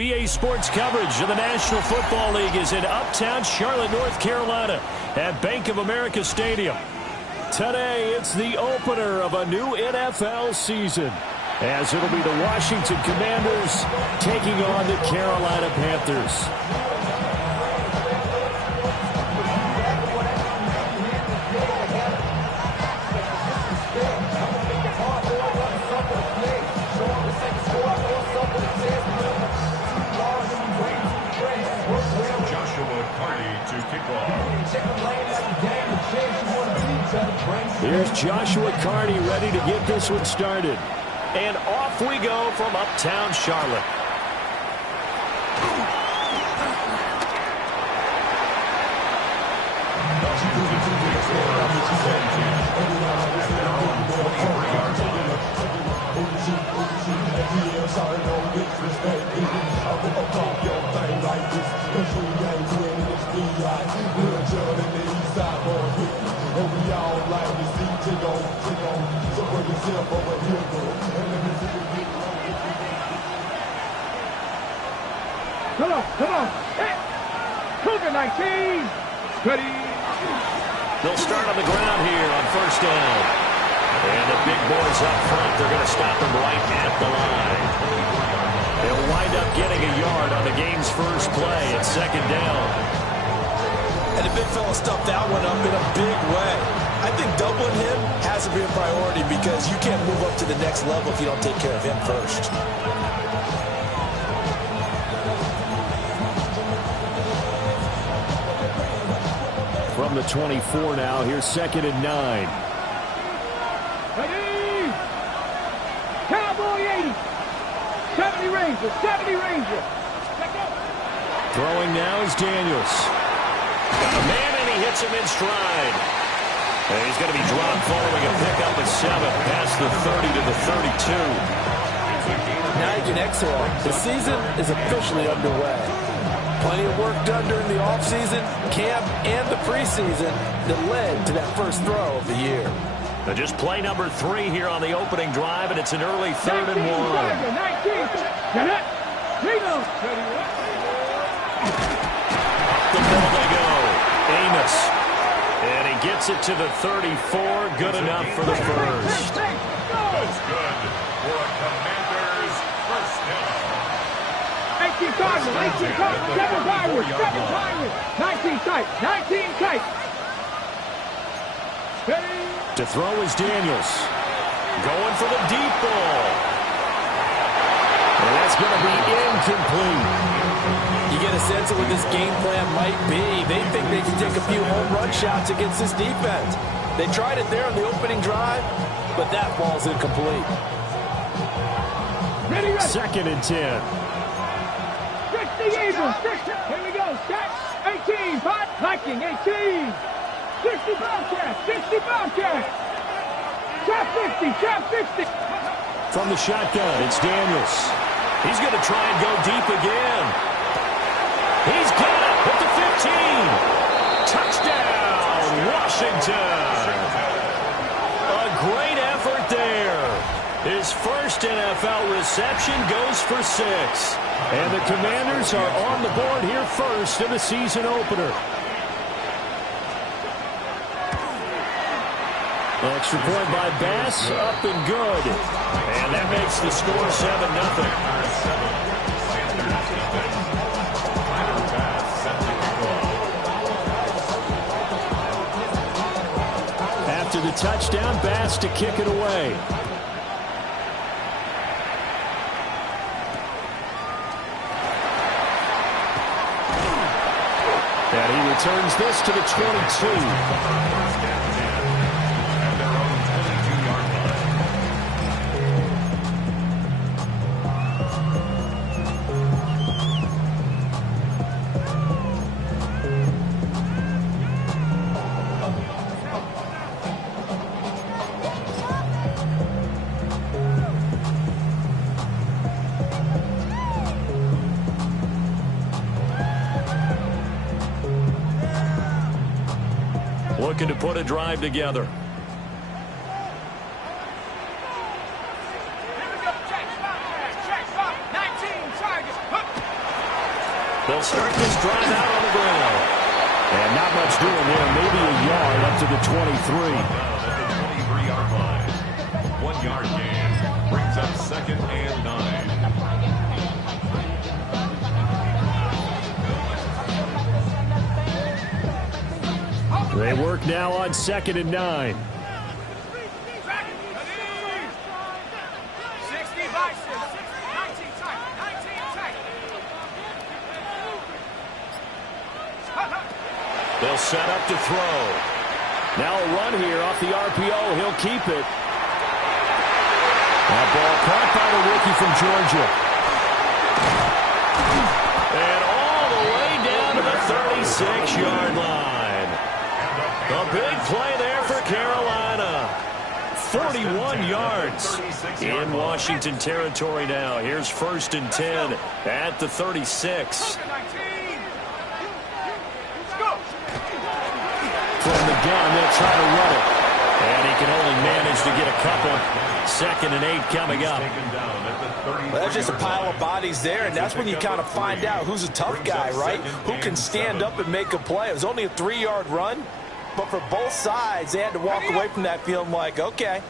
EA Sports coverage of the National Football League is in uptown Charlotte, North Carolina at Bank of America Stadium. Today, it's the opener of a new NFL season, as it'll be the Washington Commanders taking on the Carolina Panthers. Here's Joshua Carney ready to get this one started. And off we go from uptown Charlotte. Come on. Hey. Cougar 19. Ready. They'll start on the ground here on first down. And the big boys up front, they're going to stop them right at the line. They'll wind up getting a yard on the game's first play at second down. And the big fella stuffed that one up in a big way. I think doubling him has to be a priority because you can't move up to the next level if you don't take care of him first. From the 24 now, here's 2nd and 9. Ready. Cowboy 80. 70 Ranger. 70 Ranger. Throwing now is Daniels. Got a man and he hits him in stride. And he's going to be dropped following a pickup at 7 past the 30 to the 32. Now you can exhale. The season is officially underway. Plenty of work done during the offseason, camp, and the preseason that led to that first throw of the year. Now just play number 3 here on the opening drive, and it's an early 3rd and 1. 19. The ball they go. Amos. And he gets it to the 34. Good enough for the first. That's good for a Commander's first down. 18 Cardinals, 18 Cardinals, 7 Pirates, 7 Pirates, 19 tight, 19 tight. To throw is Daniels. Going for the deep ball. And that's going to be incomplete. You get a sense of what this game plan might be. They think they can take a few home run shots against this defense. They tried it there on the opening drive, but that ball's incomplete. Ready. 2nd and 10. 60 Eagles, 60. Here we go. Set. 18. Viking, 18. 60 Bobcats, 60 Bobcats. Shot 50, shot 50. From the shotgun, it's Daniels. He's going to try and go deep again. He's got it at the 15. Touchdown, Washington. A great effort there. His first NFL reception goes for 6. And the Commanders are on the board here first in the season opener. Extra point by Bass, up and good. And that makes the score 7-0. After the touchdown, Bass to kick it away. And he returns this to the 22. Looking to put a drive together. They'll start this drive out on the ground. And not much doing there. Maybe a yard up to the 23. At the 23-yard line. 1 yard gain. Brings up 2nd and 9. They work now on 2nd and 9. They'll set up to throw. Now a run here off the RPO. He'll keep it. That ball caught by the rookie from Georgia. And all the way down to the 36-yard line. A big play there for Carolina. 41 yards in Washington territory now. Here's 1st and 10 at the 36. From the gun, they'll try to run it. And he can only manage to get a couple. 2nd and 8 coming up. Well, that's just a pile of bodies there, and that's when you kind of find out who's a tough guy, right? Who can stand up and make a play. It was only a 3-yard run, but for both sides, they had to walk away from that feeling like, okay,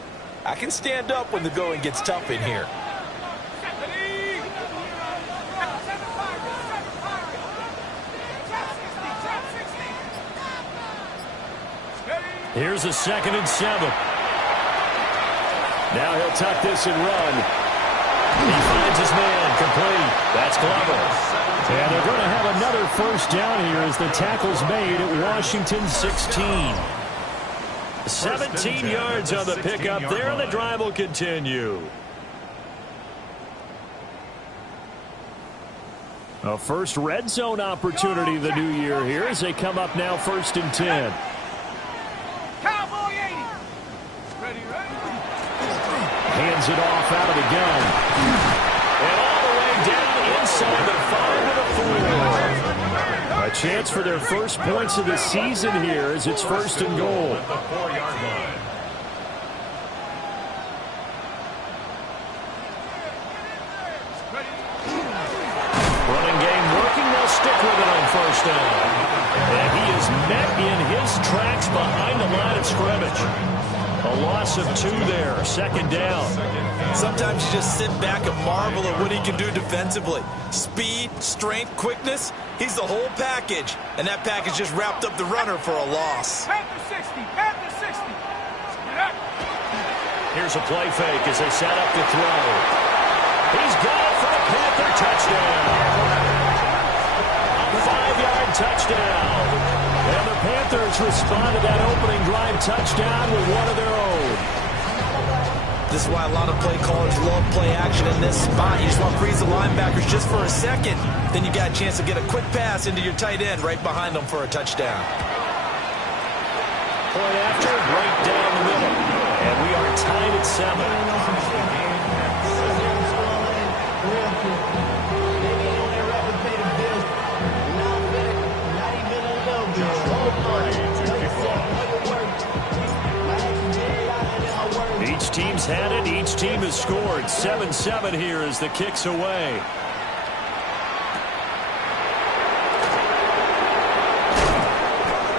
I can stand up when the going gets tough in here. Here's a 2nd and 7. Now he'll tuck this and run. He finds his man complete. That's Glover. And they're going to have another 1st down here as the tackle's made at Washington 16. 17 yards on the pickup there, and the drive will continue. A first red zone opportunity the new year here as they come up now 1st and 10. Cowboy 80. Ready, ready. Hands it off out of the gun. And all the way down inside the 5 to the 4. A chance for their first points of the season here as it's 1st and goal. At the 4-yard line. Running game working. They'll stick with it on 1st down. And he is met in his tracks behind the line of scrimmage. A loss of 2 there. 2nd down. Sometimes you just sit back and marvel at what he can do defensively. Speed, strength, quickness, he's the whole package. And that package just wrapped up the runner for a loss. Panther 60. Panther 60. Get up. Here's a play fake as they set up to throw. He's got it for a Panther touchdown. A 5-yard touchdown. And the Panthers respond to that opening drive touchdown with one of their own. This is why a lot of play callers love play action in this spot. You just want to freeze the linebackers just for a second. Then you got a chance to get a quick pass into your tight end right behind them for a touchdown. Point after, right down the middle. And we are tied at 7. Each team's had it. Each team has scored. 7-7 here as the kick's away.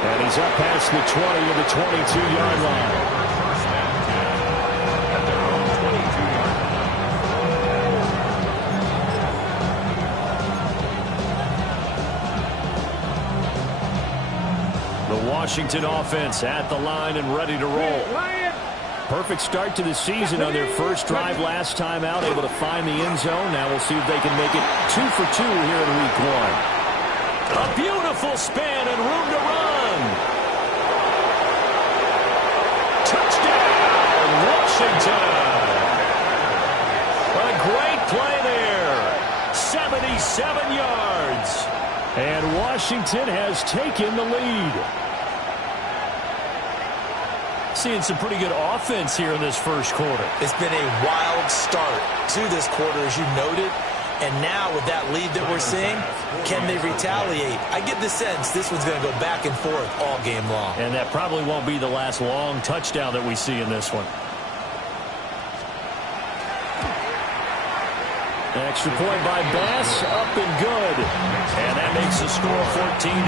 And he's up past the 20 to the 22-yard line. The Washington offense at the line and ready to roll. Perfect start to the season on their first drive last time out, able to find the end zone. Now we'll see if they can make it 2 for 2 here in week 1. A beautiful spin and room to run. Touchdown, Washington. A great play there. 77 yards. And Washington has taken the lead. Seeing some pretty good offense here in this first quarter. It's been a wild start to this quarter, as you noted. And now with that lead that we're seeing, can they retaliate? I get the sense this one's going to go back and forth all game long. And that probably won't be the last long touchdown that we see in this one. Extra point by Bass, up and good. And that the score 14-7. 14.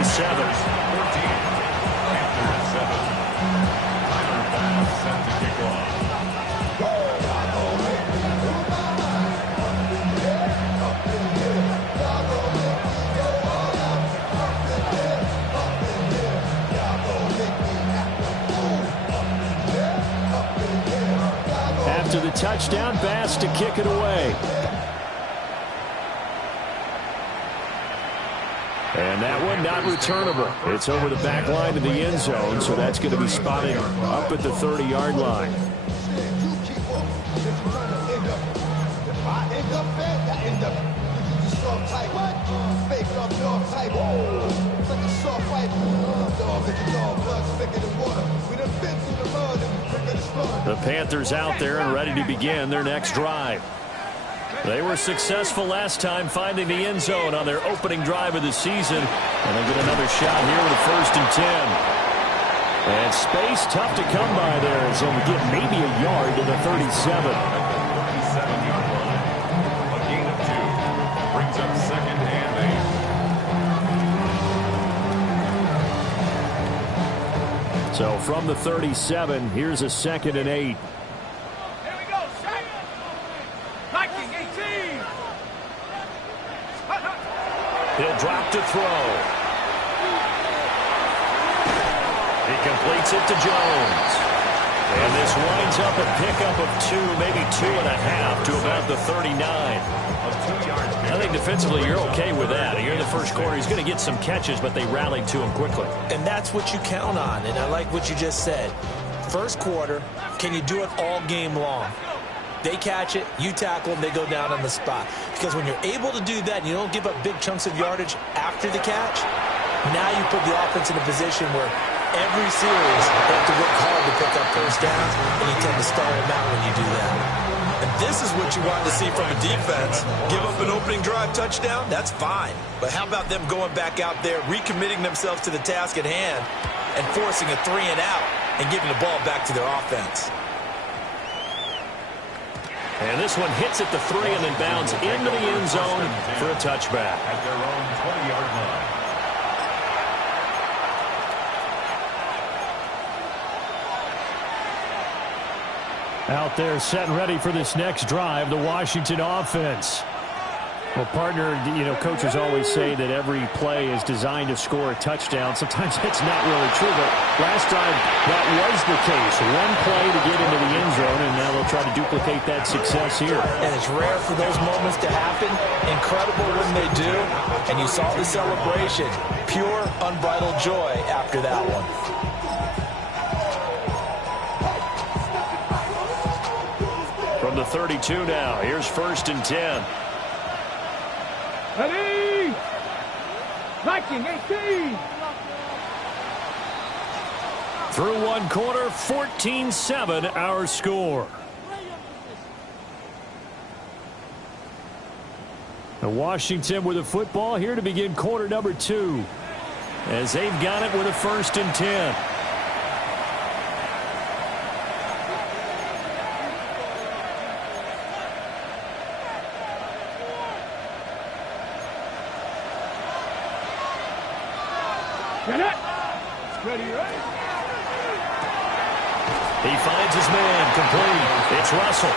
After 7. Tyler Bass set to kick off. After the touchdown, Bass to kick it away. And that one not returnable. It's over the back line of the end zone, so that's going to be spotted up at the 30-yard line. The Panthers out there and ready to begin their next drive. They were successful last time finding the end zone on their opening drive of the season. And they get another shot here with a 1st and 10. And space tough to come by there as they'll get maybe a yard to the 37. 37-yard line. A gain of 2. Brings up 2nd and 8. So from the 37, here's a 2nd and 8. He'll drop to throw. He completes it to Jones. And this winds up a pickup of 2, maybe 2.5 to about the 39. I think defensively you're okay with that. Here in the first quarter, he's going to get some catches, but they rallied to him quickly. And that's what you count on, and I like what you just said. First quarter, can you do it all game long? They catch it, you tackle them, they go down on the spot. Because when you're able to do that and you don't give up big chunks of yardage after the catch, now you put the offense in a position where every series they have to work hard to pick up first downs, and you tend to stall them out when you do that. And this is what you want to see from a defense. Give up an opening drive touchdown, that's fine. But how about them going back out there, recommitting themselves to the task at hand, and forcing a 3 and out, and giving the ball back to their offense. And this one hits at the 3 and then bounds into the end zone for a touchback. At their own 20-yard line. Out there set and ready for this next drive, the Washington offense. Well, partner, coaches always say that every play is designed to score a touchdown. Sometimes it's not really true, but last time that was the case. One play to get into the end zone, and now they'll try to duplicate that success here. And it's rare for those moments to happen. Incredible when they do. And you saw the celebration. Pure, unbridled joy after that one. From the 32 now, here's 1st and 10. Ready! Viking 18! Through one quarter, 14-7 our score. Now Washington with the football here to begin quarter number 2. As they've got it with a 1st and 10. Get it! Ready, ready. He finds his man complete. It's Russell.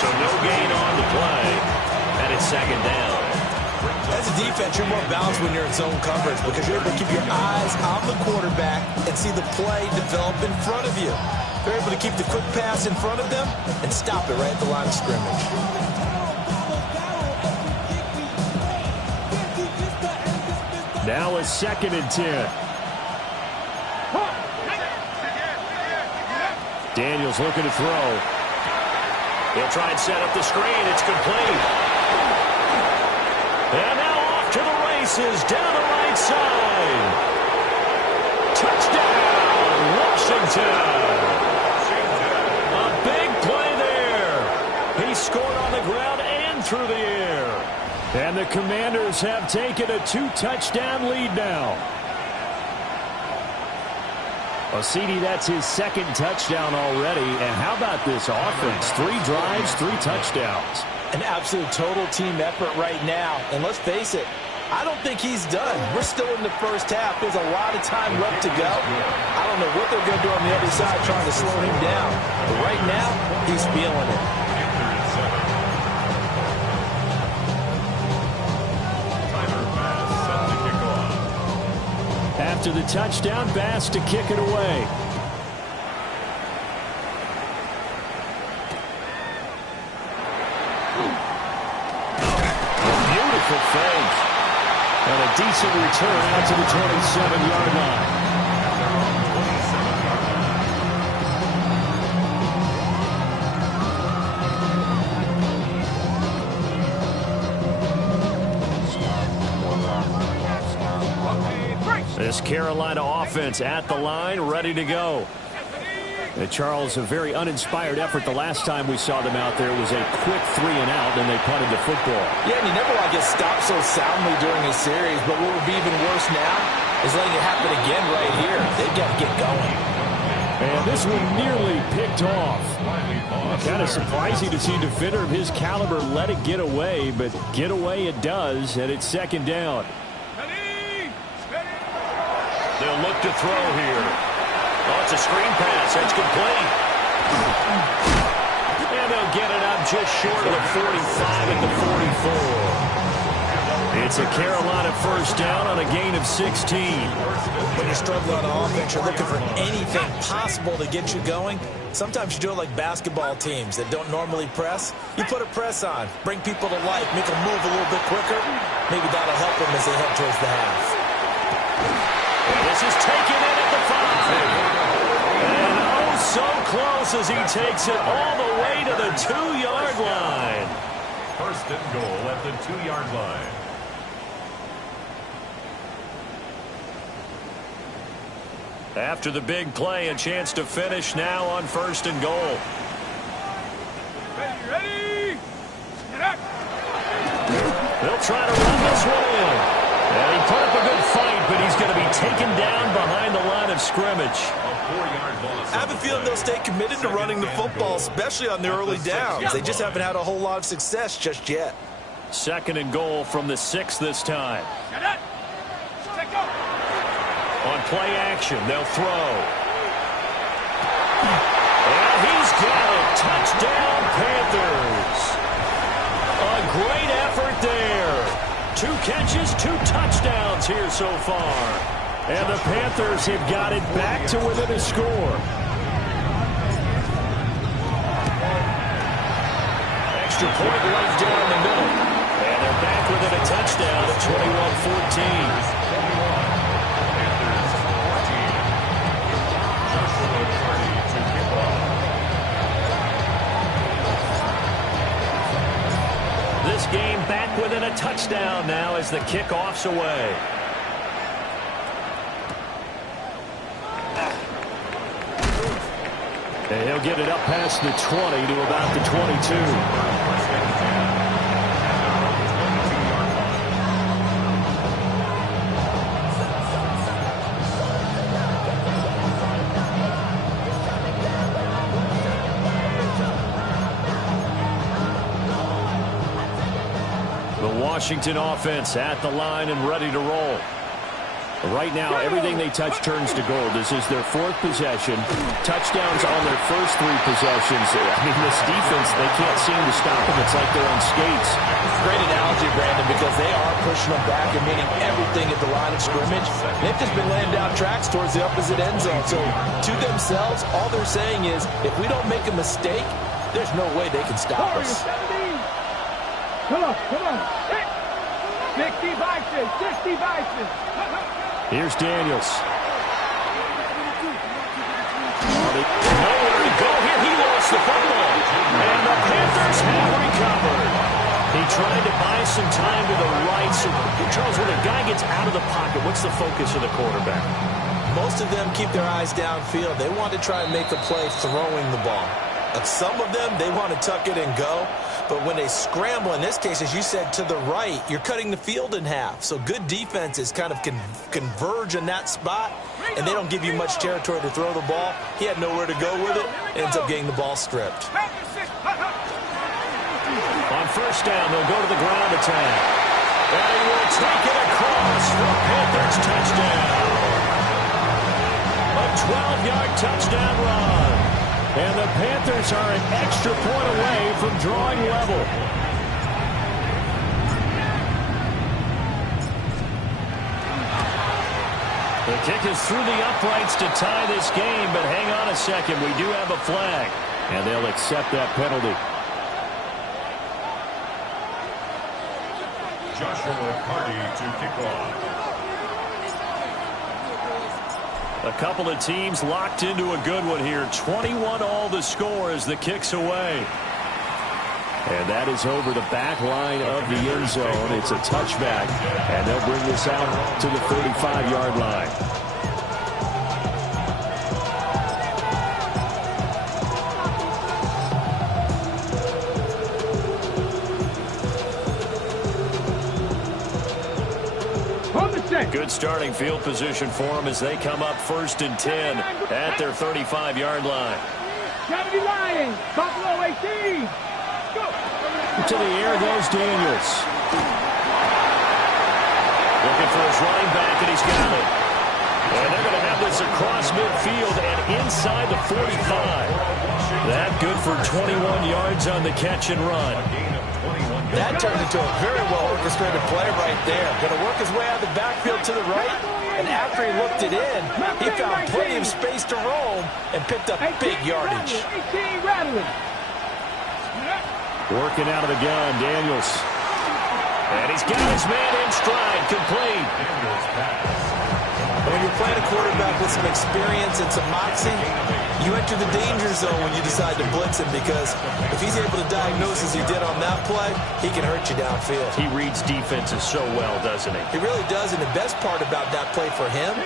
So no gain on the play. And it's 2nd down. As a defense, you're more balanced when you're in zone coverage because you're able to keep your eyes on the quarterback and see the play develop in front of you. You're able to keep the quick pass in front of them and stop it right at the line of scrimmage. Now a 2nd and 10. Daniels looking to throw. He'll try and set up the screen. It's complete. And now off to the races down the right side. Touchdown, Washington. A big play there. He scored on the ground and through the air. And the Commanders have taken a 2-touchdown lead now. Well, CD, that's his 2nd touchdown already. And how about this offense? 3 drives, 3 touchdowns. An absolute total team effort right now. And let's face it, I don't think he's done. We're still in the first half. There's a lot of time left to go. I don't know what they're going to do on the other side trying to slow him down. But right now, he's feeling it. After the touchdown, Bass to kick it away. Beautiful fake. And a decent return out to the 27-yard line. This Carolina offense at the line, ready to go. And Charles, a very uninspired effort the last time we saw them out there. It was a quick 3-and-out, and they punted the football. Yeah, and you never want to get stopped so soundly during a series, but what would be even worse now is letting it happen again right here. They've got to get going. And this one nearly picked off. Kind of surprising to see a defender of his caliber let it get away, but get away it does, and it's second down. They'll look to throw here. Oh, it's a screen pass. That's complete. And they'll get it up just short of the 45 at the 44. It's a Carolina first down on a gain of 16. When you struggle on offense, you're looking for anything possible to get you going. Sometimes you do it like basketball teams that don't normally press. You put a press on, bring people to life, make them move a little bit quicker. Maybe that'll help them as they head towards the half. This is taken in at the 5. And oh, so close as he takes it all the way to the 2-yard line. First and goal at the 2-yard line. After the big play, a chance to finish now on first and goal. Ready? Get up. They'll try to run this one in. And he put up a good fight, but he's going to be taken down behind the line of scrimmage. I have a feeling they'll stay committed to running the football, especially on the early downs. They just haven't had a whole lot of success just yet. Second and goal from the 6 this time. On play action, they'll throw. And he's got it. Touchdown, Panthers. A great effort there. 2 catches, 2 touchdowns here so far. And the Panthers have got it back to within a score. Extra point right down the middle. And they're back within a touchdown at 21-14. This game back within a touchdown now as the kickoff's away. And he'll get it up past the 20 to about the 22. Washington offense at the line and ready to roll. Right now, everything they touch turns to gold. This is their 4th possession. Touchdowns on their first 3 possessions. I mean, this defense, they can't seem to stop them. It's like they're on skates. Great analogy, Brandon, because they are pushing them back and meeting everything at the line of scrimmage. They've just been laying down tracks towards the opposite end zone. So, to themselves, all they're saying is, if we don't make a mistake, there's no way they can stop us. Come on. 60 boxes. Here's Daniels. Nowhere to go here. He lost the football. And the Panthers have recovered. He tried to buy some time to the right. So, Charles, when a guy gets out of the pocket, what's the focus of the quarterback? Most of them keep their eyes downfield. They want to try and make a play throwing the ball. Some of them, they want to tuck it and go. But when they scramble, in this case, as you said, to the right, you're cutting the field in half. So good defenses kind of converge in that spot, and they don't give you much territory to throw the ball. He had nowhere to go with it, ends up getting the ball stripped. On first down, they'll go to the ground attack. And he will take it 12-yard touchdown run. And the Panthers are an extra point away from drawing level. The kick is through the uprights to tie this game, but hang on a second. We do have a flag, and they'll accept that penalty. Joshua Carty to kick off. A couple of teams locked into a good one here. 21 all the score as the kick's away. And that is over the back line of the end zone. It's a touchback, and they'll bring this out to the 35-yard line. Good starting field position for them as they come up 1st and 10 at their 35-yard line. 70 Lions, Buffalo 18. Go. To the air goes Daniels. Looking for his running back, and he's got it. And they're going to have this across midfield and inside the 45. That good for 21 yards on the catch and run. That turned into a very well-orchestrated play right there. Going to work his way out of the backfield to the right, and after he looked it in, he found plenty of space to roam and picked up big yardage. 18 rattling. Working out of the gun, Daniels. And he's got his man in stride, complete. When you're playing a quarterback with some experience and some moxie, you enter the danger zone when you decide to blitz him, because if he's able to diagnose as he did on that play, he can hurt you downfield. He reads defenses so well, doesn't he? He really does, and the best part about that play for him,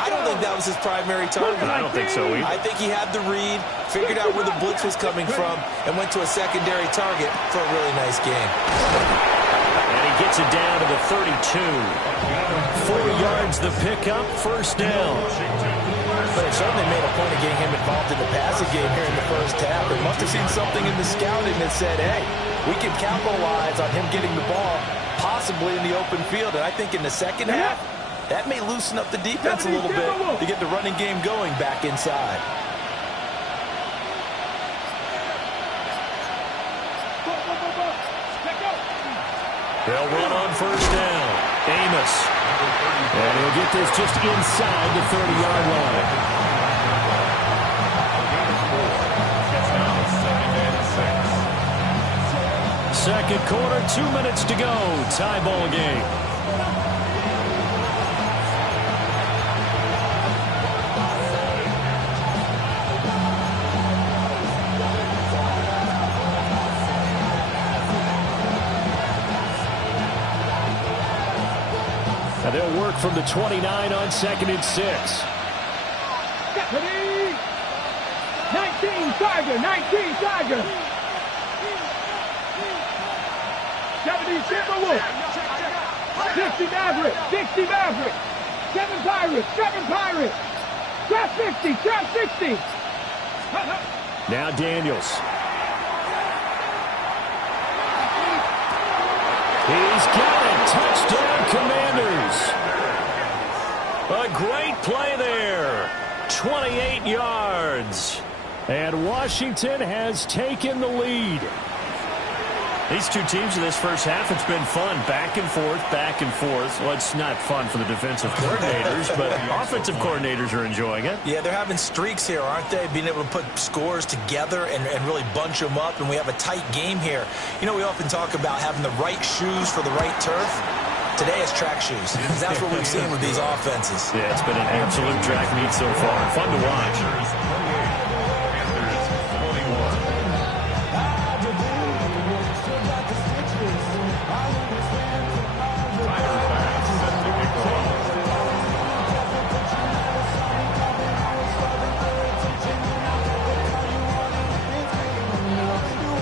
I don't think that was his primary target. I don't think so either. I think he had the read, figured out where the blitz was coming from, and went to a secondary target for a really nice game. And he gets it down to the 32. 4 yards the pickup, 1st down. But it certainly made a point of getting him involved in the passing game here in the first half. They must have seen something in the scouting that said, hey, we can capitalize on him getting the ball possibly in the open field. And I think in the second half, that may loosen up the defense a little bit to get the running game going back inside. They'll run on 1st down. Amos. And he'll get this just inside the 30-yard line. Second quarter, 2 minutes to go. Tie ball game. Now they'll work from the 29 on 2nd and 6. 19 Tiger, 19 Tiger. 70 Timberwolf. 60 Maverick, 60 Maverick. 7 Pirates, 7 Pirates. Trap 50, trap 60. Now Daniels. He's got it. Touchdown, Commanders. A great play there. 28 yards. And Washington has taken the lead. These two teams in this first half, it's been fun. Back and forth, back and forth. Well, it's not fun for the defensive coordinators, but offensive coordinators are enjoying it. Yeah, they're having streaks here, aren't they? Being able to put scores together and really bunch them up, and we have a tight game here. You know, we often talk about having the right shoes for the right turf. Today it's track shoes. That's what we've seen with these offenses. Yeah, it's been an absolute track meet so far. Fun to watch.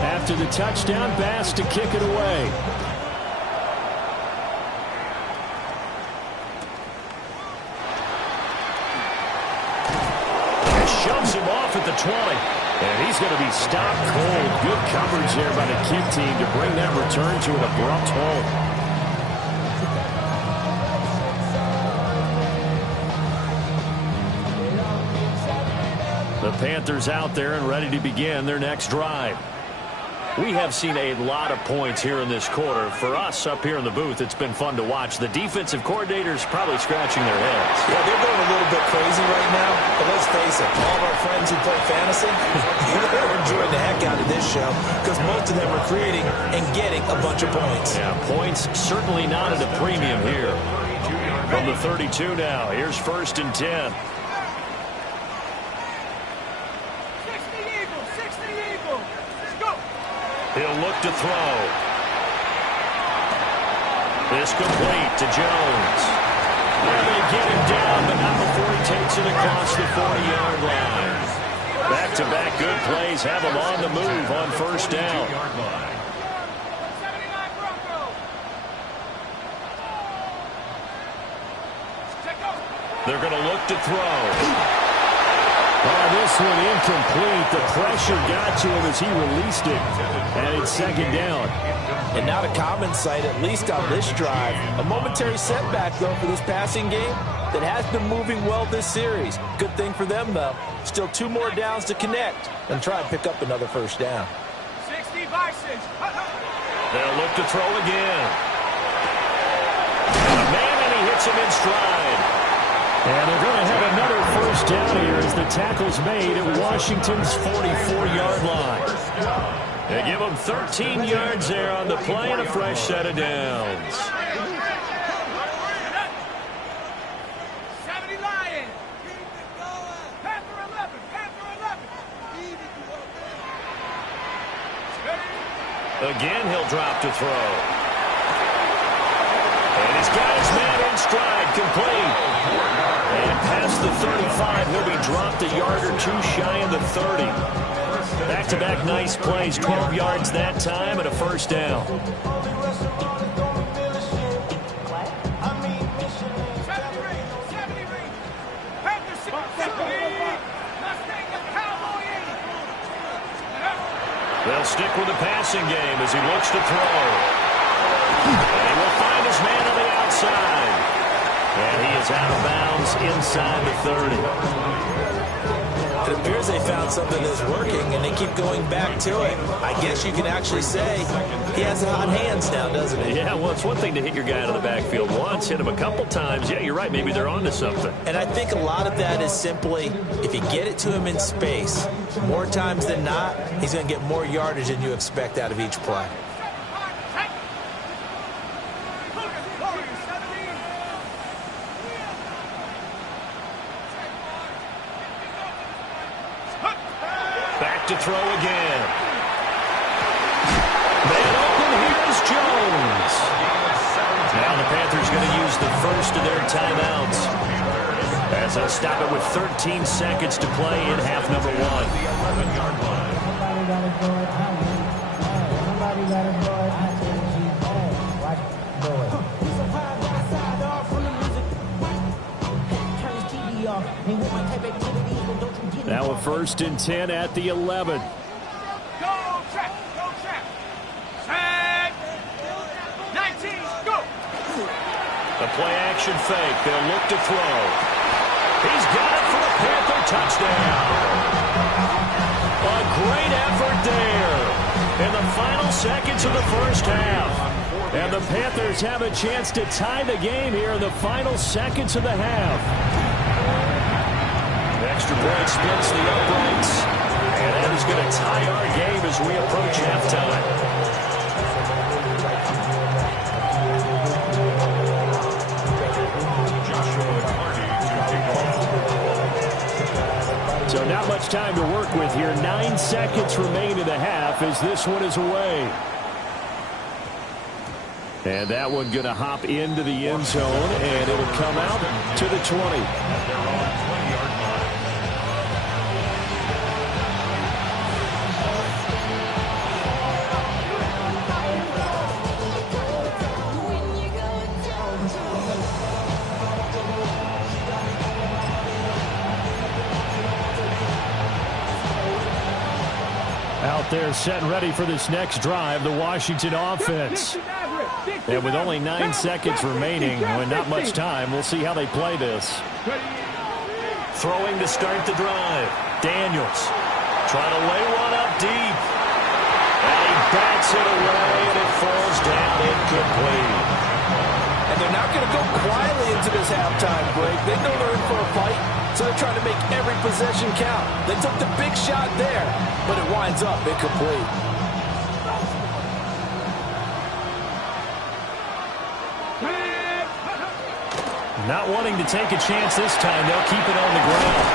After the touchdown, Bass to kick it away. Shoves him off at the 20. And he's going to be stopped cold. Good coverage there by the kick team to bring that return to an abrupt halt. The Panthers out there and ready to begin their next drive. We have seen a lot of points here in this quarter. For us up here in the booth, it's been fun to watch. The defensive coordinators probably scratching their heads. Yeah, they're going a little bit crazy right now. But let's face it, all of our friends who play fantasy, they're enjoying the heck out of this show because most of them are creating and getting a bunch of points. Yeah, points certainly not at a premium here. From the 32 now, here's 1st and 10. He'll look to throw. This complete to Jones. There they get him down, but not before he takes it across the 40-yard line. Back-to-back good plays have him on the move on 1st down. They're going to look to throw. Oh, this one incomplete. The pressure got to him as he released it. And it's 2nd down. And not a common sight, at least on this drive. A momentary setback, though, for this passing game that has been moving well this series. Good thing for them, though. Still 2 more downs to connect and try and pick up another 1st down. 60 by 6. They'll look to throw again. Man, and he hits him in stride. And they're going to have another 1st down here as the tackle's made at Washington's 44-yard line. They give them 13 yards there on the play and a fresh set of downs. 70 Lions. Panther 11. Panther 11. Again, he'll drop to throw. And he's got his man in stride, complete. And past the 35, he'll be dropped a yard or 2 shy of the 30. Back-to-back nice plays, 12 yards that time and a 1st down. They'll stick with the passing game as he looks to throw. And he will find his man on the outside. And he is out of bounds inside the 30. It appears they found something that's working, and they keep going back to it. I guess you can actually say he has hot hands now, doesn't he? Yeah, well, it's one thing to hit your guy out of the backfield once, hit him a couple times. Yeah, you're right. Maybe they're onto something. And I think a lot of that is simply if you get it to him in space, more times than not, he's going to get more yardage than you expect out of each play. To throw again. Man open, here's Jones. Now the Panthers going to use the first of their timeouts as they'll stop it with 13 seconds to play in half number 1. Now a 1st and 10 at the 11. Go track. Set. 19. Go. The play action fake. They'll look to throw. He's got it for a Panther touchdown. A great effort there in the final seconds of the 1st half. And the Panthers have a chance to tie the game here in the final seconds of the half. Extra point splits the uprights. And that is going to tie our game as we approach halftime. So not much time to work with here. 9 seconds remain in the half as this one is away. And that one going to hop into the end zone, and it'll come out to the 20. Out there set and ready for this next drive, the Washington offense. And with only 9 seconds remaining, with not much time, we'll see how they play this. Throwing to start the drive. Daniels trying to lay one up deep. And he bats it away, and it falls down incomplete. And they're not going to go quietly into this halftime break. They know they're in for a fight, so they're trying to make every possession count. They took the big shot there, but it winds up incomplete. Not wanting to take a chance this time. They'll keep it on the ground.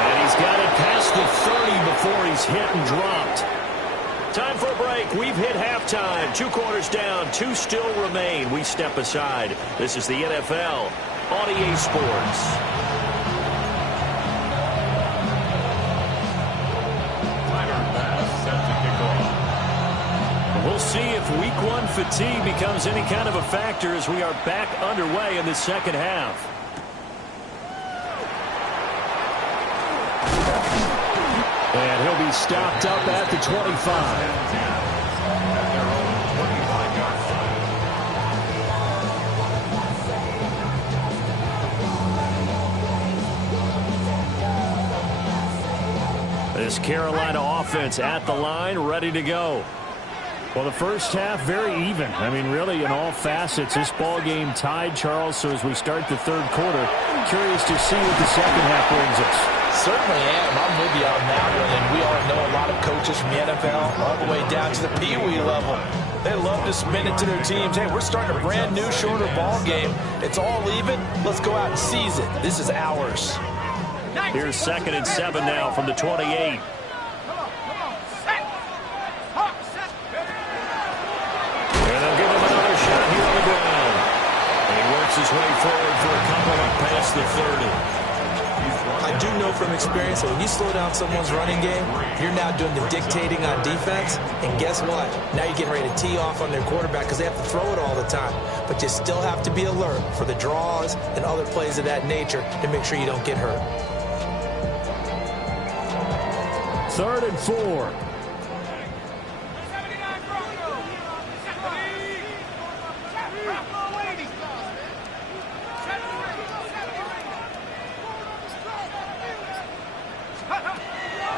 And he's got it past the 30 before he's hit and dropped. Time for a break. We've hit halftime. 2 quarters down. 2 still remain. We step aside. This is the NFL on EA Sports. We'll see if Week 1 fatigue becomes any kind of a factor as we are back underway in the second half. And he'll be stopped up at the 25. This Carolina offense at the line, ready to go. Well, the first half, very even. I mean, really, in all facets, this ball game tied, Charles. So as we start the third quarter, curious to see what the second half brings us. Certainly am. I'm with you on that one. And we all know a lot of coaches from the NFL all the way down to the Pee-wee level. They love to spin it to their teams. Hey, we're starting a brand new, shorter ball game. It's all even. Let's go out and seize it. This is ours. Here's 2nd and 7 now from the 28. His way forward for a couple up past the 30. I do know from experience that when you slow down someone's running game, you're now doing the dictating on defense. And guess what? Now you're getting ready to tee off on their quarterback because they have to throw it all the time. But you still have to be alert for the draws and other plays of that nature to make sure you don't get hurt. 3rd and 4.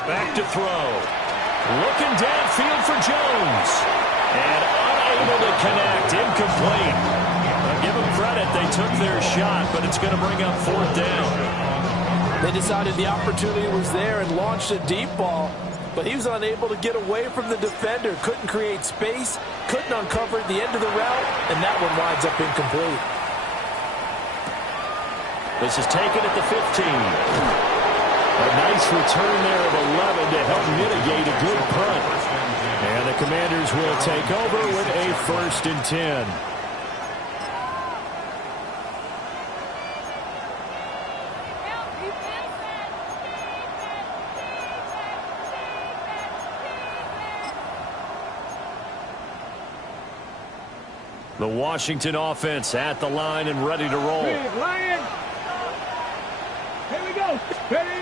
Back to throw. Looking downfield for Jones. And unable to connect. Incomplete. I'll give them credit. They took their shot, but it's going to bring up 4th down. They decided the opportunity was there and launched a deep ball, but he was unable to get away from the defender. Couldn't create space. Couldn't uncover at the end of the route, and that one winds up incomplete. This is taken at the 15. A nice return there of 11 to help mitigate a good punt. And the Commanders will take over with a 1st and 10. The Washington offense at the line and ready to roll. Lion. Here we go. Ready.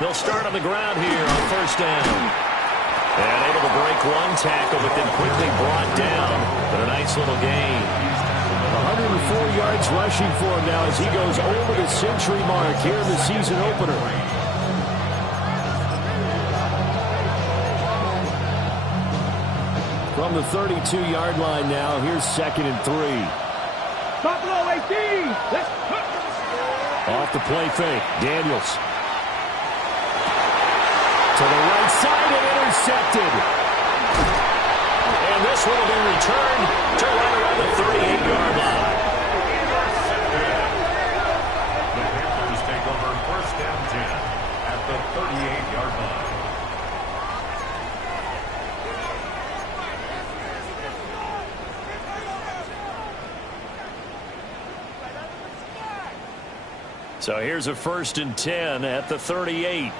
They'll start on the ground here on 1st down. And able to break one tackle, but then quickly brought down. But a nice little gain. 104 yards rushing for him now as he goes over the century mark here in the season opener. From the 32-yard line now, here's 2nd and 3. Buffalo 18. Let's hook. Off the play fake, Daniels. To the right side and intercepted. And this one will be returned to right around the 38-yard line. The Panthers take over 1st and 10 at the 38-yard line. So here's a 1st and 10 at the 38.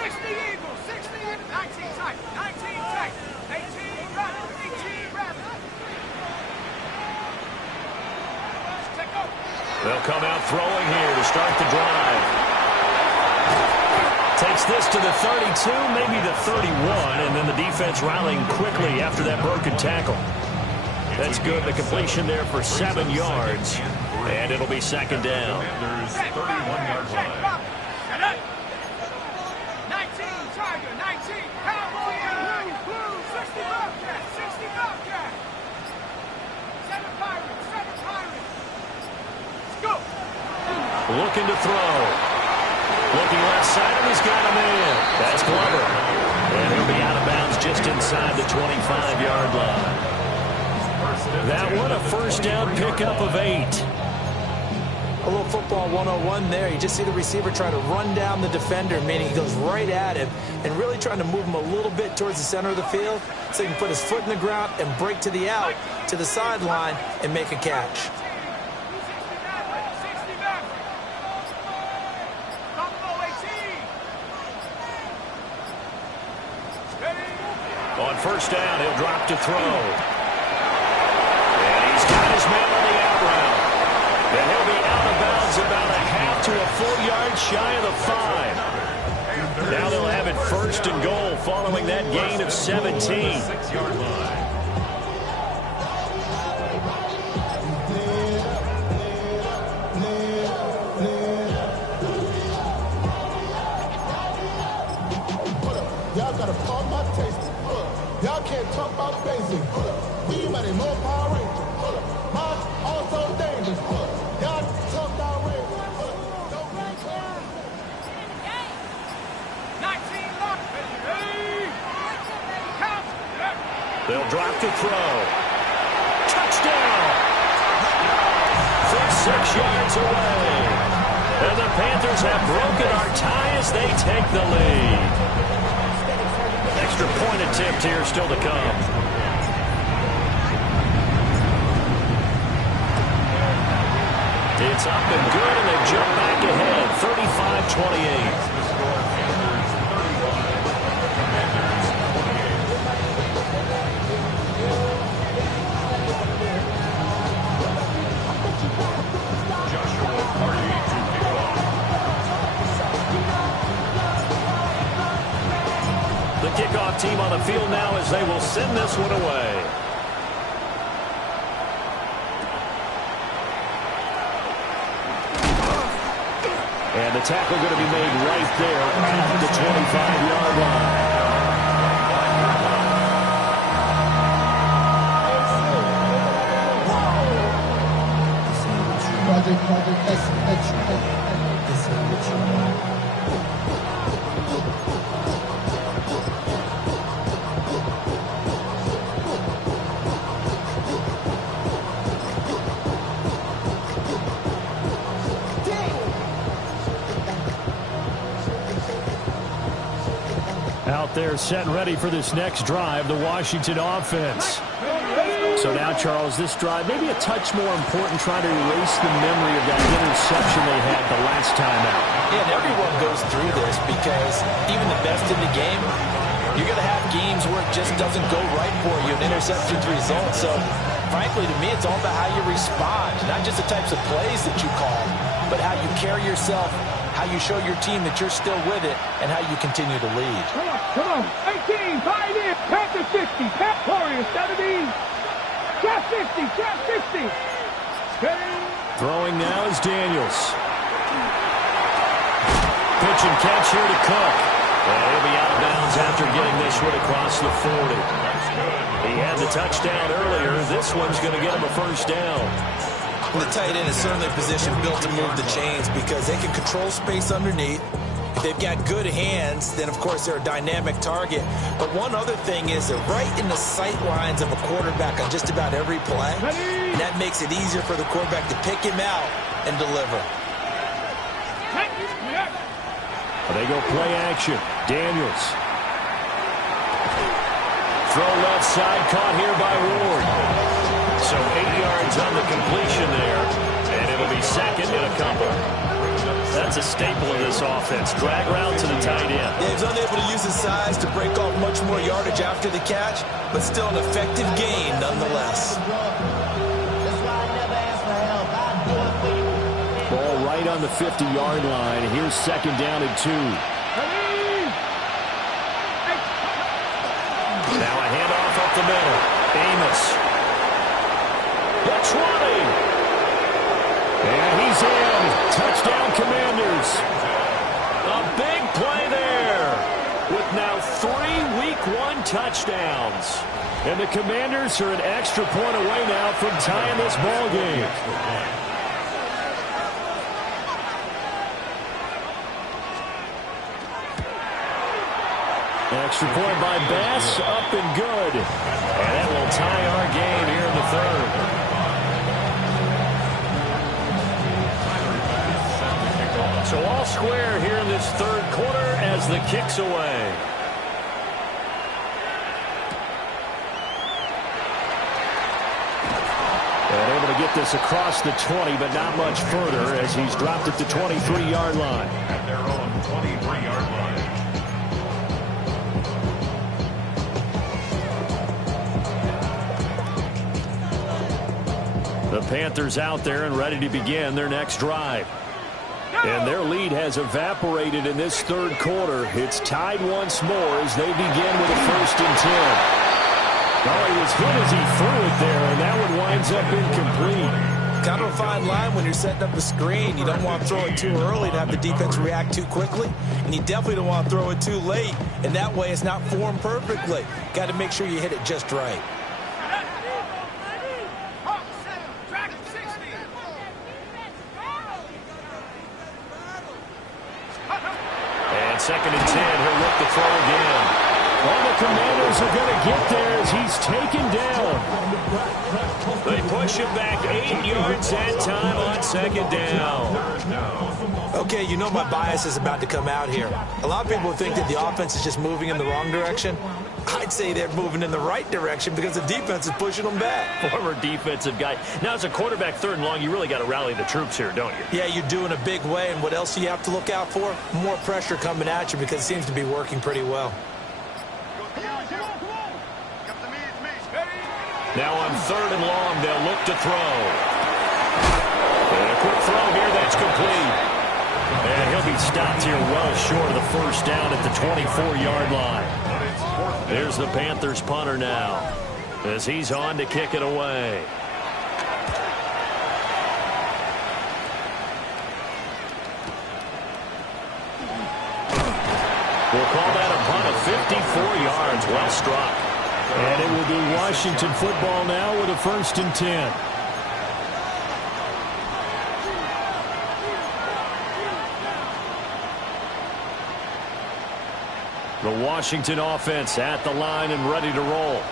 60 Eagles, 60 19 tight, 19 tight, 18 rapid, 18 rapid. They'll come out throwing here to start the drive. Takes this to the 32, maybe the 31, and then the defense rallying quickly after that broken tackle. That's good. The completion there for 7 yards. And it'll be second down. 31-yard line. 19, Tiger, 19, Cowboy, 60 Bobcat, 60 Bobcat. 7 Pirates, 7 Pirates. Let's go. Looking to throw. Looking left side, and he's got a man. That's Glover. And he'll be out of bounds just inside the 25-yard line. That one, a first down pickup of 8. A little football 101 there. You just see the receiver trying to run down the defender, meaning he goes right at him and really trying to move him a little bit towards the center of the field so he can put his foot in the ground and break to the out, to the sideline, and make a catch. On first down, he'll drop to throw. And he's got his man on the out route. And he'll be out of bounds about a half to a full yard shy of the 5. Now they'll have it first and goal following that gain of 17. 6-yard line. Y'all gotta call my taste. Y'all can't talk about basic. We money more Power Ranger. Mine also dangerous. Y'all talk about Ranger. 19 lock. Count. They'll drop to throw. Touchdown! From 6 yards away. And the Panthers have broken our tie as they take the lead. Extra point attempt here still to come. It's up and good, and they jump back ahead, 35-28. The kickoff team on the field now as they will send this one away. And the tackle going to be made right there at the 25-yard Out there set and ready for this next drive, the Washington offense. So now, Charles, this drive maybe a touch more important, trying to erase the memory of that interception they had the last time out. Yeah, and everyone goes through this because even the best in the game, you're going to have games where it just doesn't go right for you, and interceptions result. So, frankly, to me, it's all about how you respond, not just the types of plays that you call, but how you carry yourself, how you show your team that you're still with it, and how you continue to lead. Come on. 18, tied in. Panther 60. Pat Warriors 70. Trap 50. Trap 60. Throwing now is Daniels. Pitch and catch here to Cook. And he'll be out of bounds after getting this one across the 40. He had the touchdown earlier. This one's going to get him a first down. The tight end is certainly a position built to move the chains because they can control space underneath. If they've got good hands, then, of course, they're a dynamic target. But one other thing is they're right in the sight lines of a quarterback on just about every play. And that makes it easier for the quarterback to pick him out and deliver. They go play action. Daniels. Throw left side, caught here by Ward. So 8 yards on the completion there, and it'll be second and a couple. That's a staple of this offense. Drag route to the tight end. Yeah, he's unable to use his size to break off much more yardage after the catch, but still an effective gain nonetheless. Ball right on the 50-yard line. Here's second down and 2. Now a handoff up the middle. Amos. 20. And he's in. Touchdown, Commanders. A big play there with now 3 Week 1 touchdowns. And the Commanders are an extra point away now from tying this ball game. Extra point by Bass, up and good. And that will tie our game here in the third. So all square here in this third quarter as the kick's away. And able to get this across the 20, but not much further as he's dropped it to 23-yard line. At their own 23-yard line. The Panthers out there and ready to begin their next drive. And their lead has evaporated in this third quarter. It's tied once more as they begin with a 1st and 10. Oh, he was hit as he threw it there, and that one winds up incomplete. Kind of a fine line when you're setting up a screen. You don't want to throw it too early to have the defense react too quickly, and you definitely don't want to throw it too late, and that way it's not formed perfectly. Got to make sure you hit it just right. And 2nd and 10, he'll look to throw again. Well, the Commanders are going to get there as he's taken down. They push him back 8 yards that time on 2nd down. Okay, you know my bias is about to come out here. A lot of people think that the offense is just moving in the wrong direction. I'd say they're moving in the right direction because the defense is pushing them back. Former defensive guy. Now, as a quarterback 3rd and long, you really got to rally the troops here, don't you? Yeah, you're doing a big way, and what else do you have to look out for? More pressure coming at you because it seems to be working pretty well. Now on 3rd and long, they'll look to throw. And a quick throw here, that's complete. And he'll be stopped here well short of the 1st down at the 24-yard line. There's the Panthers punter now as he's on to kick it away. We'll call that a punt of 54 yards. Well struck. And it will be Washington football now with a 1st and 10. The Washington offense at the line and ready to roll.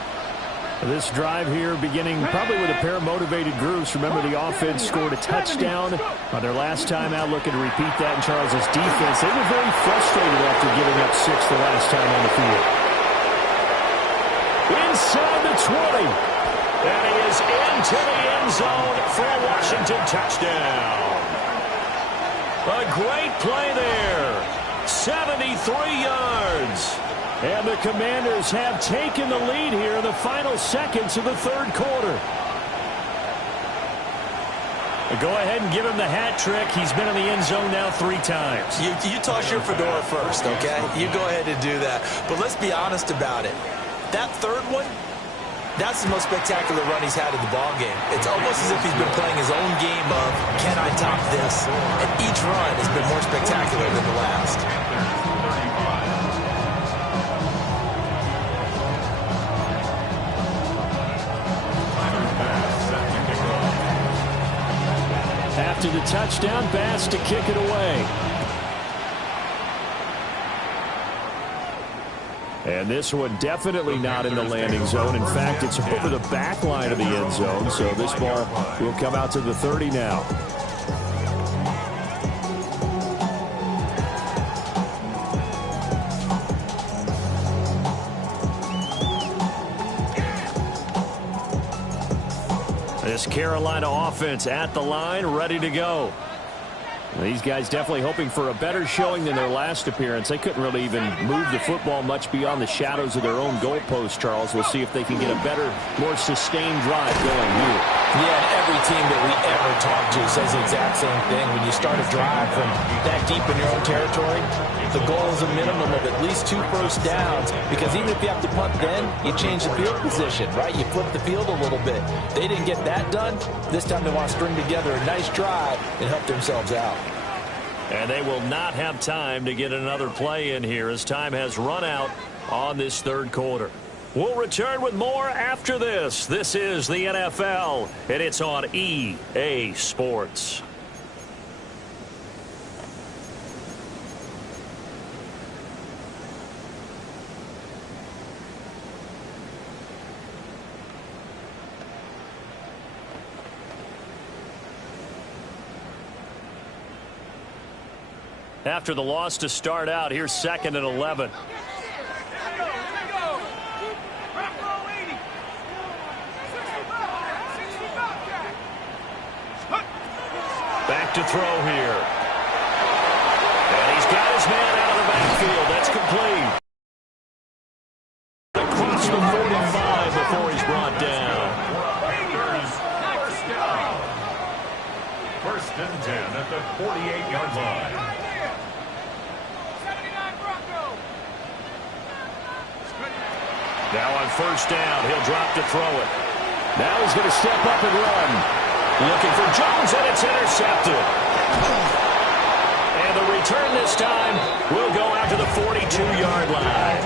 This drive here beginning probably with a pair of motivated groups. Remember, the offense scored a touchdown on their last time out, looking to repeat that in Charles's defense. They were very frustrated after giving up 6 the last time on the field. Inside the 20. And he is into the end zone for a Washington touchdown. A great play there. 73 yards. And the Commanders have taken the lead here in the final seconds of the third quarter. Go ahead and give him the hat trick. He's been in the end zone now 3 times. You toss your fedora first, okay? You go ahead and do that. But let's be honest about it. That third one, that's the most spectacular run he's had in the ballgame. It's almost as if he's been playing his own game of, can I top this? And each run has been more spectacular than the last. After the touchdown, Bass to kick it away. And this one definitely not in the landing zone. In fact, it's over the back line of the end zone. So this ball will come out to the 30 now. This Carolina offense at the line, ready to go. These guys definitely hoping for a better showing than their last appearance. They couldn't really even move the football much beyond the shadows of their own goalpost, Charles. We'll see if they can get a better, more sustained drive going here. Yeah, and every team that we ever talk to says the exact same thing. When you start a drive from that deep in your own territory, the goal is a minimum of at least 2 first downs, because even if you have to punt then, you change the field position, right? You flip the field a little bit. They didn't get that done. This time they want to string together a nice drive and help themselves out. And they will not have time to get another play in here as time has run out on this third quarter. We'll return with more after this. This is the NFL, and it's on EA Sports. After the loss to start out, here's 2nd and 11. Back to throw here. And he's got his man out of the backfield. That's complete. Across the 45 before he's brought down. First and 10 at the 48-yard line. Now on first down, he'll drop to throw it. Now he's going to step up and run. Looking for Jones, and it's intercepted. And the return this time will go out to the 42-yard line.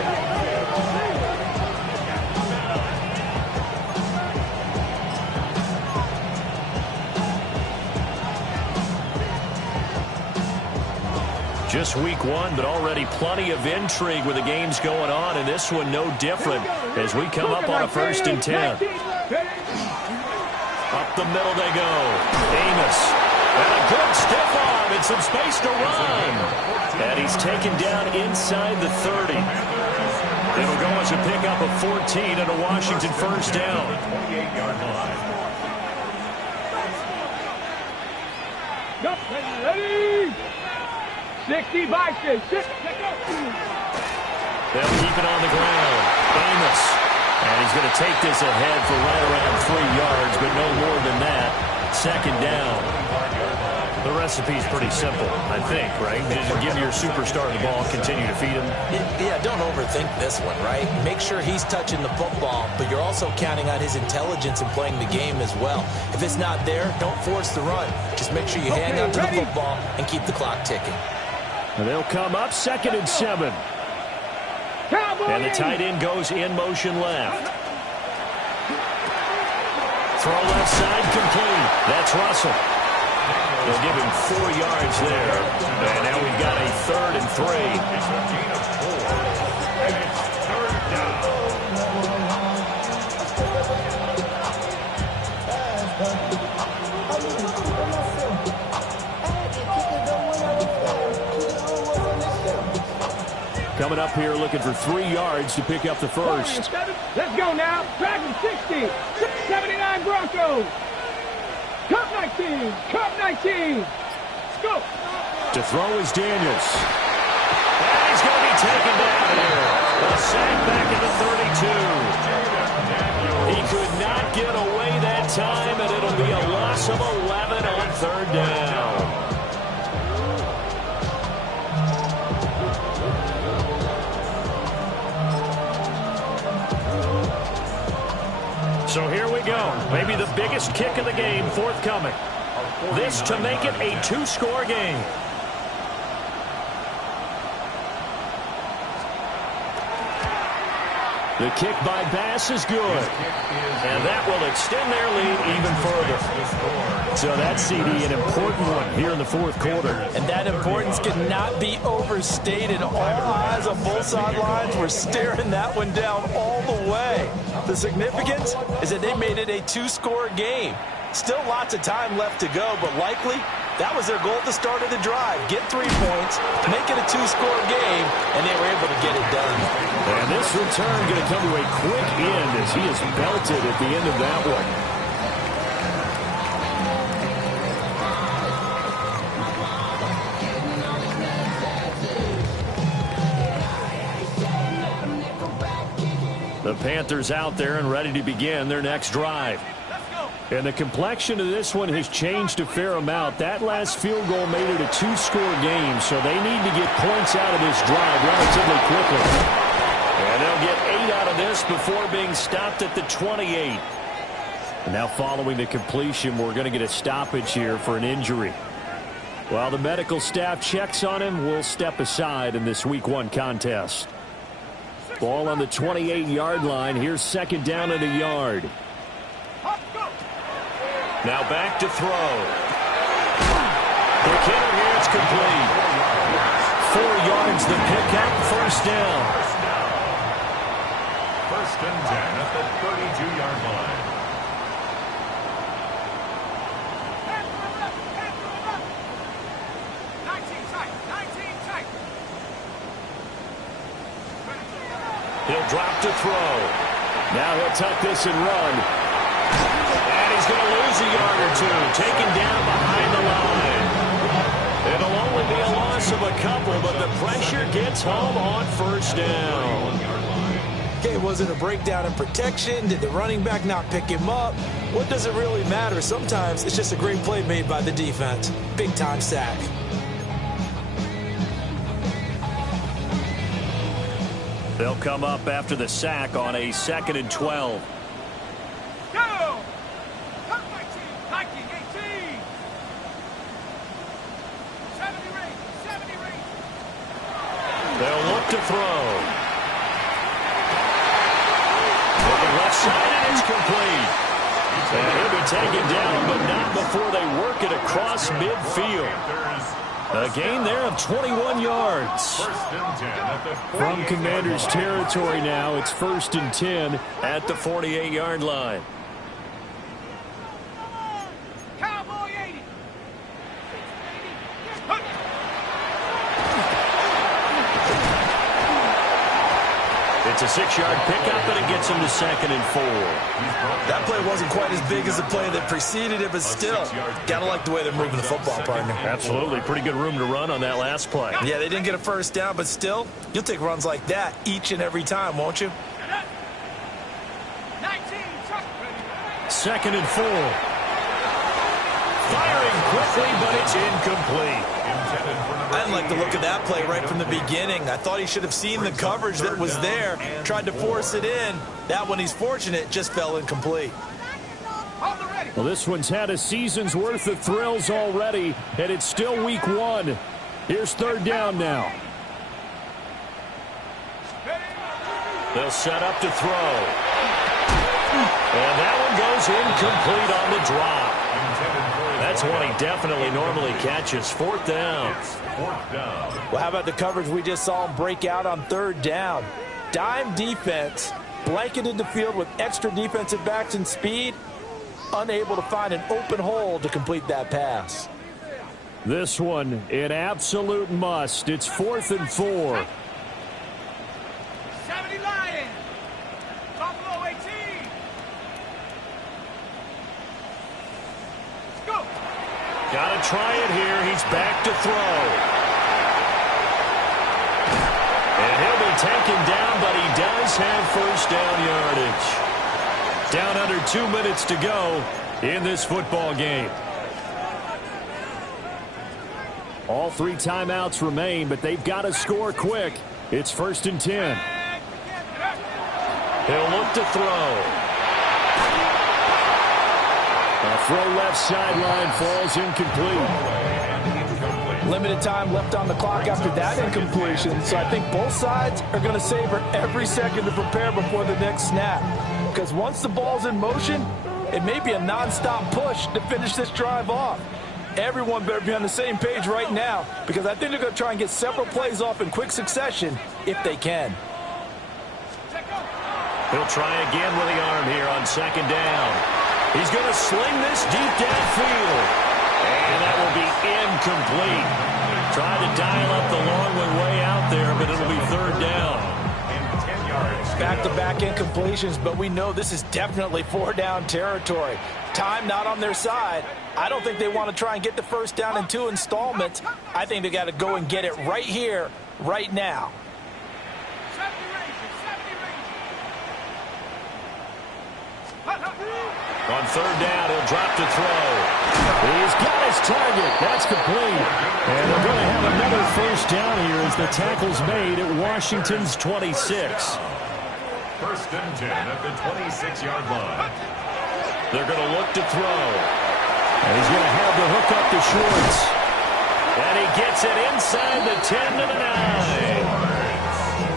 Just week 1, but already plenty of intrigue with the games going on, and this one no different as we come up on a 1st and 10. Up the middle they go. Amos. And a good stiff arm and some space to run. And he's taken down inside the 30. It'll go as a pickup of 14 and a Washington first down. 48-yard line. Ready? 60 by 6. They'll keep it on the ground. Amos. And he's going to take this ahead for right around 3 yards, but no more than that. 2nd down. The recipe's pretty simple, I think, right? Just give your superstar the ball, continue to feed him. Yeah, don't overthink this one, right? Make sure he's touching the football, but you're also counting on his intelligence in playing the game as well. If it's not there, don't force the run. Just make sure you hang on to the football and keep the clock ticking. And they'll come up 2nd and 7. And the tight end goes in motion left. Throw left side complete. That's Russell. They'll give him 4 yards there. And now we've got a 3rd and 3. Coming up here looking for 3 yards to pick up the first. Let's go now. Dragon 60. 79 Broncos. Cup 19. Cup 19. Let's go. To throw is Daniels. And he's going to be taken down here. A sack back at the 32. He could not get away that time, and it'll be a loss of 11 on 3rd down. So here we go. Maybe the biggest kick of the game forthcoming. This to make it a 2-score game. The kick by Bass is good. And that will extend their lead even further. So that's, CD, an important one here in the 4th quarter. And that importance cannot be overstated. All eyes on both sidelines were staring that one down all the way. The significance is that they made it a 2-score game. Still lots of time left to go, but likely that was their goal at the start of the drive. Get 3 points, make it a 2-score game, and they were able to get it done. And this return going to come to a quick end as he is belted at the end of that one. The Panthers out there and ready to begin their next drive. And the complexion of this one has changed a fair amount. That last field goal made it a 2-score game, so they need to get points out of this drive relatively quickly. And they'll get 8 out of this before being stopped at the 28. And now following the completion, we're going to get a stoppage here for an injury. While the medical staff checks on him, we'll step aside in this Week 1 contest. Ball on the 28-yard line. Here's second down and a yard. Now back to throw. The kick here, it's complete. 4 yards the pickup, first down. First and 10 at the 32-yard line. He'll drop to throw. Now he'll tuck this and run. And he's going to lose a yard or two. Taken down behind the line. It'll only be a loss of a couple, but the pressure gets home on first down. Okay, was it a breakdown in protection? Did the running back not pick him up? What does it really matter? Sometimes it's just a great play made by the defense. Big-time sack. They'll come up after the sack on a 2nd and 12. Go! Come my team, Viking 18! 70 range, 70 range. They'll look to throw. Looking left side, and it's complete. And he'll be taken down, but not before they work it across midfield. A gain there of 21 yards. From Commanders territory now, it's 1st and 10 at the 48-yard line. Cowboy 80. It's a 6-yard pickup, and it gets him to 2nd and 4. That play wasn't quite as big as the play that preceded it, but still, gotta like the way they're moving the football, partner. Absolutely. Pretty good room to run on that last play. Yeah, they didn't get a first down, but still, you'll take runs like that each and every time, won't you? 2nd and 4. Firing quickly, but it's incomplete. I didn't like the look of that play right from the beginning. I thought he should have seen the coverage that was there, tried to force it in. That one, he's fortunate, just fell incomplete. Well, this one's had a season's worth of thrills already, and it's still Week 1. Here's 3rd down now. They'll set up to throw. And that one goes incomplete on the drop. That's one he definitely normally catches. 4th down. Well, how about the coverage we just saw him break out on 3rd down? Dime defense, blanketed the field with extra defensive backs and speed, unable to find an open hole to complete that pass. This one, an absolute must. It's 4th and 4. 70 Lions. Buffalo 18. Go. Got to try it here. He's back to throw. And he'll be taken down, but he does have first down yardage. Down under 2 minutes to go in this football game. All 3 timeouts remain, but they've got to score quick. It's 1st and 10. He'll look to throw. A throw left sideline falls incomplete. Limited time left on the clock after that incompletion, so I think both sides are going to savor every second to prepare before the next snap. Because once the ball's in motion, it may be a non-stop push to finish this drive off. Everyone better be on the same page right now, because I think they're going to try and get several plays off in quick succession if they can. He'll try again with the arm here on 2nd down. He's going to sling this deep downfield. And that will be incomplete. Tried to dial up the long one way out there, but it'll be 3rd down. Back-to-back incompletions, but we know this is definitely 4-down territory. Time not on their side. I don't think they want to try and get the first down in 2 installments. I think they got to go and get it right here, right now. 70 range, 70 range. On third down, he'll drop to throw. He's got his target. That's complete. And they're going to have another first down here as the tackle's made at Washington's 26. First and 10 at the 26-yard line. They're going to look to throw. And he's going to have the hook up to Schwartz. And he gets it inside the 10 to the 9.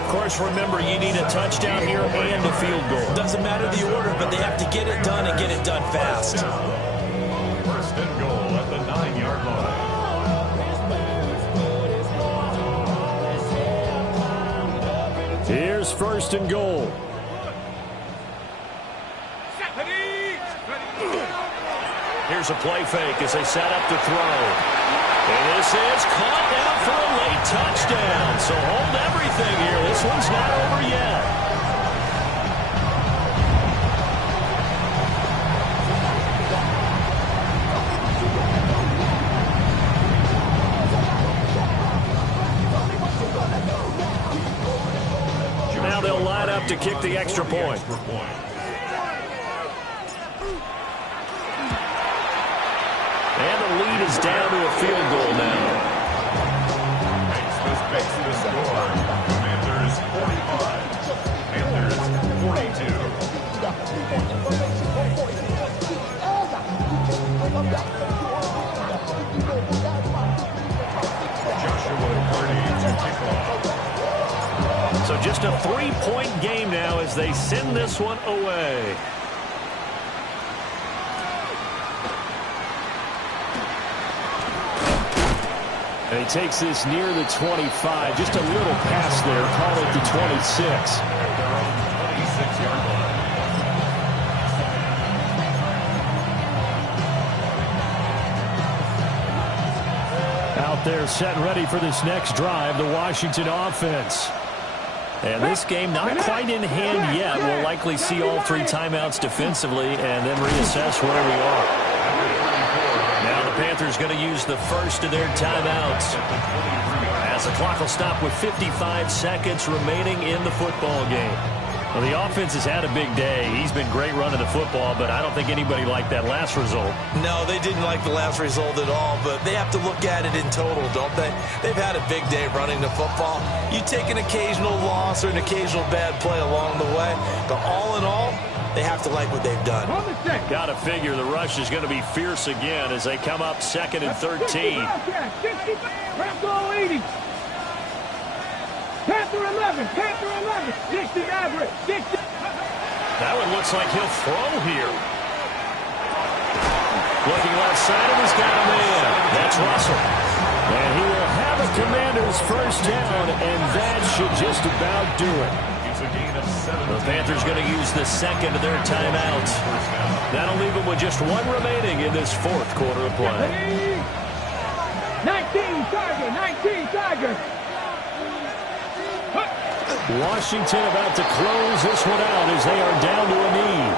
Of course, remember, you need a touchdown here and a field goal. Doesn't matter the order, but they have to get it done and get it done fast. First and goal at the 9-yard line. Here's first and goal. Here's a play fake as they set up to throw. And this is caught down for a late touchdown. So hold everything here. This one's not over yet. Now they'll line up to kick the extra point. And the lead is down to a field goal now. Makes the score. Panthers 45. Panthers 42. Joshua Purdy to kick off. So just a 3-point game now as they send this one away. And he takes this near the 25. Just a little pass there. Call it the 26. At their own 26-yard line. Out there set and ready for this next drive, the Washington offense. And this game not quite in hand yet. We'll likely see all 3 timeouts defensively and then reassess where we are. Now the Panthers going to use the first of their timeouts as the clock will stop with 55 seconds remaining in the football game. Well, the offense has had a big day. He's been great running the football, but I don't think anybody liked that last result. No, they didn't like the last result at all, but they have to look at it in total, don't they? They've had a big day running the football. You take an occasional loss or an occasional bad play along the way, but all in all, they have to like what they've done. Got to figure the rush is going to be fierce again as they come up 2nd and 13. Panther 11, Panther 11, 60 average, 60. That one looks like he'll throw here. Looking left side, and he's got a man. That's Russell. And he will have a Commander's first down, and that should just about do it. The Panthers going to use the second of their timeouts. That'll leave them with just 1 remaining in this 4th quarter of play. 19 Tiger. Washington about to close this one out as they are down to a knee.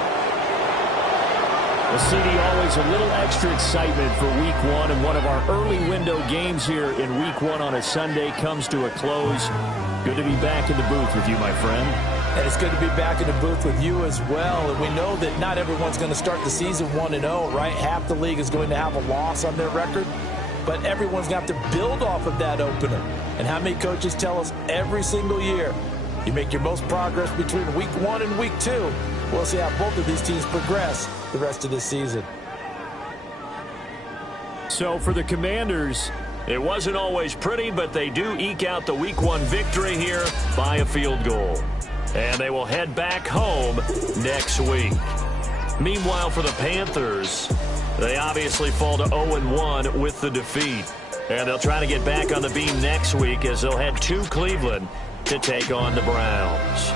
Well, CD, always a little extra excitement for Week 1, and one of our early window games here in Week 1 on a Sunday comes to a close. Good to be back in the booth with you, my friend. And it's good to be back in the booth with you as well. And we know that not everyone's going to start the season 1-0, right? Half the league is going to have a loss on their record. But everyone's going to have to build off of that opener. And how many coaches tell us every single year, you make your most progress between Week 1 and Week 2. We'll see how both of these teams progress the rest of this season. So for the Commanders, it wasn't always pretty, but they do eke out the Week 1 victory here by a field goal. And they will head back home next week. Meanwhile, for the Panthers, they obviously fall to 0-1 with the defeat. And they'll try to get back on the beam next week as they'll head to Cleveland to take on the Browns.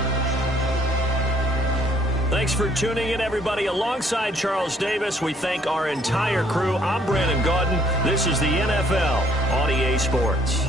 Thanks for tuning in, everybody. Alongside Charles Davis, we thank our entire crew. I'm Brandon Gaudin. This is the NFL on EA Sports.